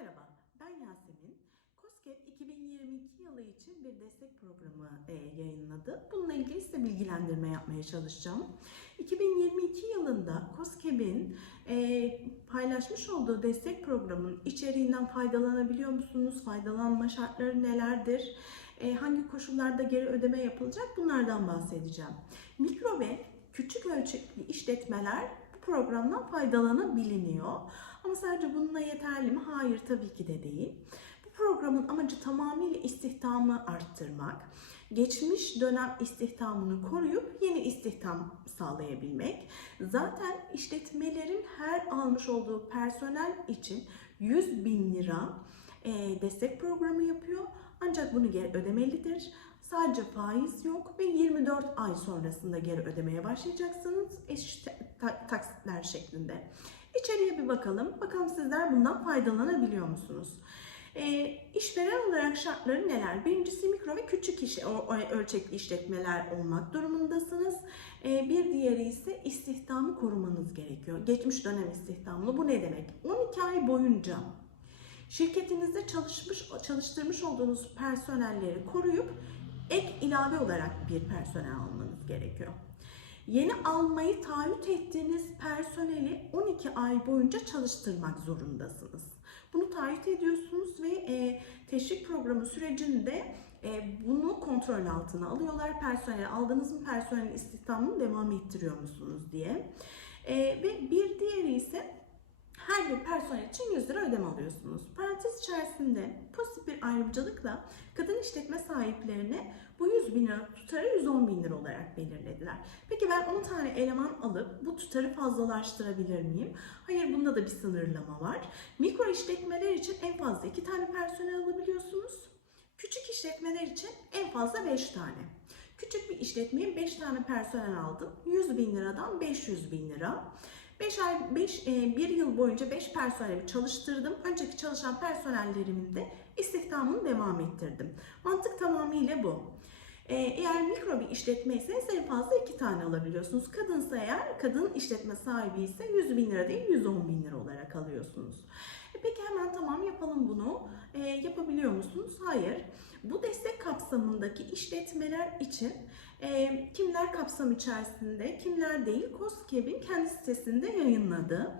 Merhaba, ben Yasemin. COSGAP 2022 yılı için bir destek programı e, yayınladı. Bununla ilgili size bilgilendirme yapmaya çalışacağım. 2022 yılında COSGAP'in e, paylaşmış olduğu destek programının içeriğinden faydalanabiliyor musunuz? Faydalanma şartları nelerdir? E, hangi koşullarda geri ödeme yapılacak? Bunlardan bahsedeceğim. Mikro ve küçük ölçekli işletmeler bu programdan faydalanabiliyor. Ama sadece bununla yeterli mi? Hayır tabii ki de değil. Bu programın amacı tamamıyla istihdamı arttırmak, geçmiş dönem istihdamını koruyup yeni istihdam sağlayabilmek. Zaten işletmelerin her almış olduğu personel için 100 bin lira e, destek programı yapıyor. Ancak bunu geri ödemelidir. Sadece faiz yok ve 24 ay sonrasında geri ödemeye başlayacaksınız eş ta- taksitler şeklinde. İçeriye bir bakalım. Bakalım sizler bundan faydalanabiliyor musunuz? E, işveren olarak şartları neler? Birincisi mikro ve küçük iş, ölçekli işletmeler olmak durumundasınız. E, bir diğeri ise istihdamı korumanız gerekiyor. Geçmiş dönem istihdamlı. Bu ne demek? 12 ay boyunca şirketinizde çalışmış çalıştırmış olduğunuz personelleri koruyup ek ilave olarak bir personel almanız gerekiyor. Yeni almayı taahhüt ettiğiniz personeli 12 ay boyunca çalıştırmak zorundasınız. Bunu taahhüt ediyorsunuz ve e, teşvik programı sürecinde e, bunu kontrol altına alıyorlar. Personel aldığınız mı personel istihdamını devam ettiriyor musunuz diye. E, ve bir diğeri ise her bir personel için 100 lira ödeme alıyorsunuz. Parantez içerisinde pozitif bir ayrımcılıkla kadın işletme sahiplerine bu 100 bin lira tutarı 110 bin lira olarak belirlediler. Peki ben 10 tane eleman alıp bu tutarı fazlalaştırabilir miyim? Hayır bunda da bir sınırlama var. Mikro işletmeler için en fazla 2 tane personel alabiliyorsunuz. Küçük işletmeler için en fazla 5 tane. Küçük bir işletmeye 5 tane personel aldım. 100 bin liradan 500 bin lira. 5 ay 5 1 yıl boyunca 5 personeli çalıştırdım. Önceki çalışan personellerimin de istihdamını devam ettirdim. Mantık tamamıyla bu. Ee, Eğer mikro bir işletmeyseniz en fazla 2 tane alabiliyorsunuz. Kadınsa eğer kadın işletme sahibi ise 100 bin lira değil 110 bin lira olarak alıyorsunuz. E peki hemen tamam yapalım bunu. E, yapabiliyor musunuz? Hayır. Bu destek kapsamındaki işletmeler için e, kimler kapsam içerisinde, kimler değil COSCAP'in kendi sitesinde yayınladı.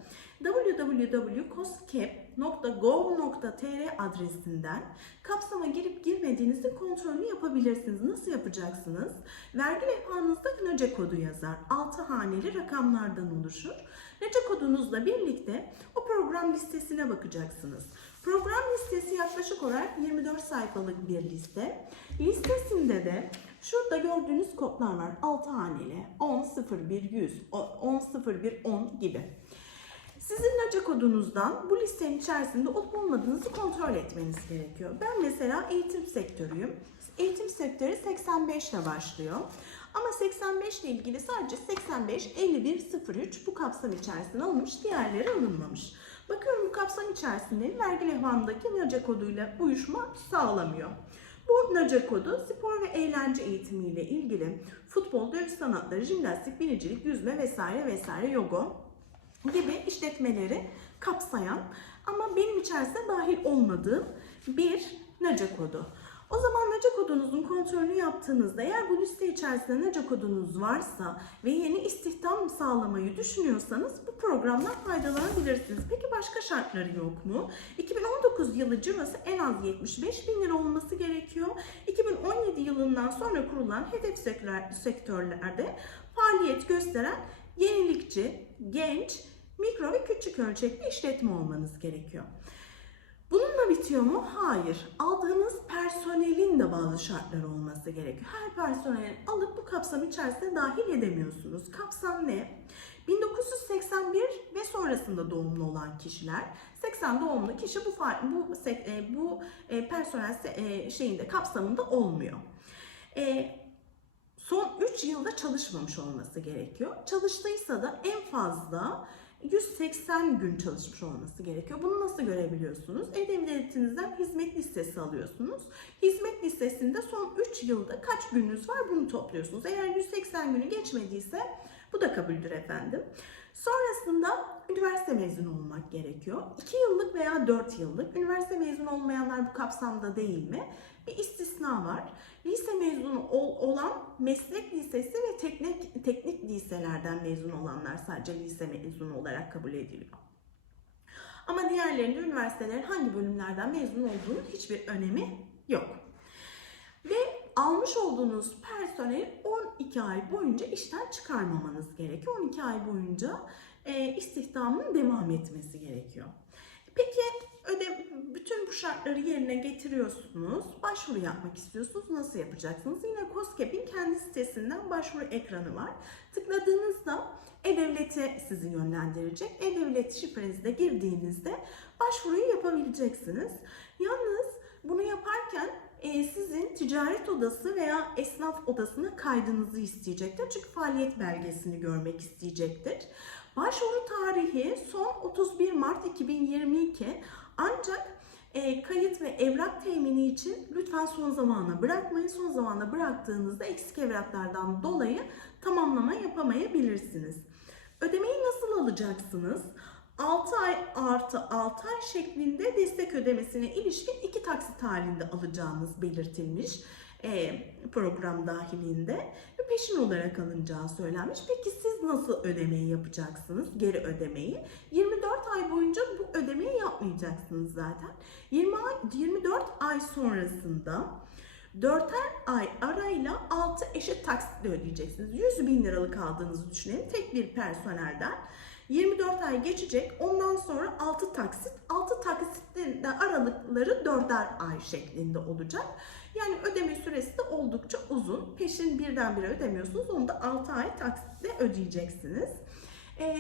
www.coscap.gov.tr adresinden kapsama girip girmediğinizi kontrolünü yapabilirsiniz. Nasıl yapacaksınız? Vergi levhanızda NÖCE kodu yazar. 6 haneli rakamlardan oluşur. NÖCE kodunuzla birlikte o program listesine bakacaksınız. Program listesi yaklaşık olarak 24 sayfalık bir liste. Listesinde de şurada gördüğünüz kodlar var. 6 haneli. 10 01 100, 10 01 10 gibi. Sizin NACA kodunuzdan bu listenin içerisinde olup olmadığınızı kontrol etmeniz gerekiyor. Ben mesela eğitim sektörüyüm. Eğitim sektörü 85 ile başlıyor. Ama 85 ile ilgili sadece 85, 51, 03 bu kapsam içerisinde alınmış, diğerleri alınmamış. Bakıyorum bu kapsam içerisinde vergi levhamdaki NACA koduyla uyuşma sağlamıyor. Bu NACA kodu spor ve eğlence eğitimiyle ilgili futbol, dövüş sanatları, jimnastik, binicilik, yüzme vesaire vesaire yoga gibi işletmeleri kapsayan ama benim içerisinde dahil olmadığım bir NACA kodu. Kodunuzun kontrolünü yaptığınızda eğer bu liste içerisinde NACA kodunuz varsa ve yeni istihdam sağlamayı düşünüyorsanız bu programdan faydalanabilirsiniz. Peki başka şartları yok mu? 2019 yılı cirosu en az 75 bin lira olması gerekiyor. 2017 yılından sonra kurulan hedef sektörler- sektörlerde faaliyet gösteren yenilikçi, genç, mikro ve küçük ölçekli işletme olmanız gerekiyor. Bununla bitiyor mu? Hayır. Aldığınız personelin de bazı şartları olması gerekiyor. Her personeli alıp bu kapsam içerisine dahil edemiyorsunuz. Kapsam ne? 1981 ve sonrasında doğumlu olan kişiler, 80 doğumlu kişi bu bu e, bu e, personel e, şeyinde kapsamında olmuyor. Son 3 yılda çalışmamış olması gerekiyor. Çalıştıysa da en fazla 180 gün çalışmış olması gerekiyor. Bunu nasıl görebiliyorsunuz? E-Devletinizden hizmet listesi alıyorsunuz. Hizmet listesinde son 3 yılda kaç gününüz var bunu topluyorsunuz. Eğer 180 günü geçmediyse bu da kabuldür efendim. Sonrasında üniversite mezunu olmak gerekiyor. 2 yıllık veya 4 yıllık. Üniversite mezunu olmayanlar bu kapsamda değil mi? Bir istisna var. Lise mezunu ol- olan meslek lisesi ve teknik teknik liselerden mezun olanlar sadece lise mezunu olarak kabul ediliyor. Ama diğerlerinde üniversitelerin hangi bölümlerden mezun olduğunun hiçbir önemi yok. Ve almış olduğunuz personeli 12 ay boyunca işten çıkarmamanız gerekiyor. 12 ay boyunca e, istihdamın devam etmesi gerekiyor. Peki öde bütün bu şartları yerine getiriyorsunuz. Başvuru yapmak istiyorsunuz. Nasıl yapacaksınız? Yine COSGAP'in kendi sitesinden başvuru ekranı var. Tıkladığınızda e-Devlet'e sizi yönlendirecek. E-Devlet şifrenizi de girdiğinizde başvuruyu yapabileceksiniz. Yalnız bunu yaparken e, sizin ticaret odası veya esnaf odasına kaydınızı isteyecektir. Çünkü faaliyet belgesini görmek isteyecektir. Başvuru tarihi son 31 Mart 2022 ancak e, kayıt ve evrak temini için lütfen son zamana bırakmayın. Son zamana bıraktığınızda eksik evraklardan dolayı tamamlama yapamayabilirsiniz. Ödemeyi nasıl alacaksınız? 6 ay artı 6 ay şeklinde destek ödemesine ilişkin iki taksit halinde alacağınız belirtilmiş e, program dahilinde peşin olarak alınacağı söylenmiş. Peki siz nasıl ödemeyi yapacaksınız? Geri ödemeyi. 24 ay boyunca bu ödemeyi yapmayacaksınız zaten. 20 ay, 24 ay sonrasında 4'er ay arayla 6 eşit taksitle ödeyeceksiniz. 100 bin liralık aldığınızı düşünelim tek bir personelden. 24 ay geçecek. Ondan sonra 6 taksit. 6 taksitin de aralıkları 4'er ay şeklinde olacak. Yani ödeme süresi de oldukça uzun. Peşin birdenbire ödemiyorsunuz. Onu da 6 ay taksitle ödeyeceksiniz. Ee,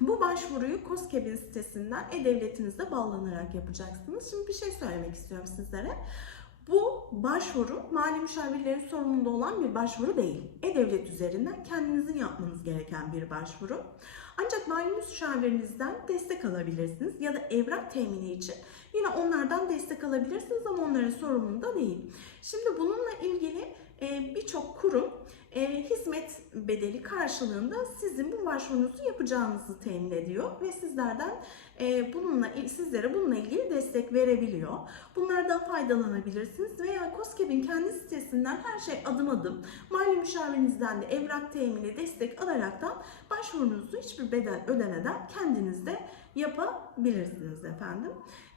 bu başvuruyu COSGAP'in sitesinden e-devletinizde bağlanarak yapacaksınız. Şimdi bir şey söylemek istiyorum sizlere. Bu başvuru mali müşavirlerin sorumluluğunda olan bir başvuru değil. E-Devlet üzerinden kendinizin yapmanız gereken bir başvuru. Ancak mali müşavirinizden destek alabilirsiniz ya da evrak temini için yine onlardan destek alabilirsiniz ama onların sorumluluğunda değil. Şimdi bununla ilgili e, birçok kurum e, hizmet bedeli karşılığında sizin bu başvurunuzu yapacağınızı temin ediyor ve sizlerden e, bununla sizlere bununla ilgili destek verebiliyor. Bunlardan faydalanabilirsiniz veya COSGAP'in kendi sitesinden her şey adım adım mali müşavirinizden de evrak temini destek alaraktan başvurunuzu hiçbir bedel ödemeden kendiniz de yapabilirsiniz efendim.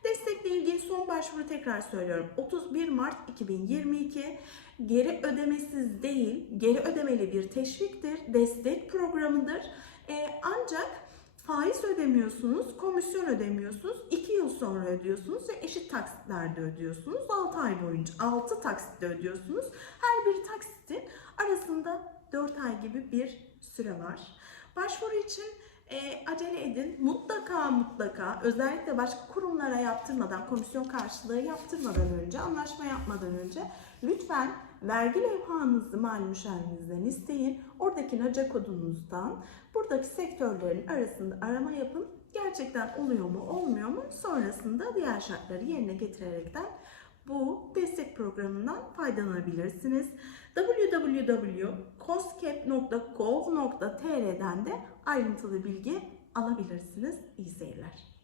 Destekle ilgili son başvuru tekrar söylüyorum. 31 Mart 2022 geri ödemesiz değil, geri ödemeli bir teşviktir, destek programıdır. Ee, ancak faiz ödemiyorsunuz, komisyon ödemiyorsunuz, 2 yıl sonra ödüyorsunuz ve eşit taksitlerde ödüyorsunuz. 6 ay boyunca 6 taksitte ödüyorsunuz. Her bir taksitin arasında 4 ay gibi bir süre var. Başvuru için e, acele edin. Mutlaka mutlaka özellikle başka kurumlara yaptırmadan, komisyon karşılığı yaptırmadan önce, anlaşma yapmadan önce lütfen vergi levhanızı mali müşavirinizden isteyin. Oradaki NACA kodunuzdan buradaki sektörlerin arasında arama yapın. Gerçekten oluyor mu, olmuyor mu? Sonrasında diğer şartları yerine getirerekten bu destek programından faydalanabilirsiniz. www.coscap.gov.tr'den de ayrıntılı bilgi alabilirsiniz. İyi seyirler.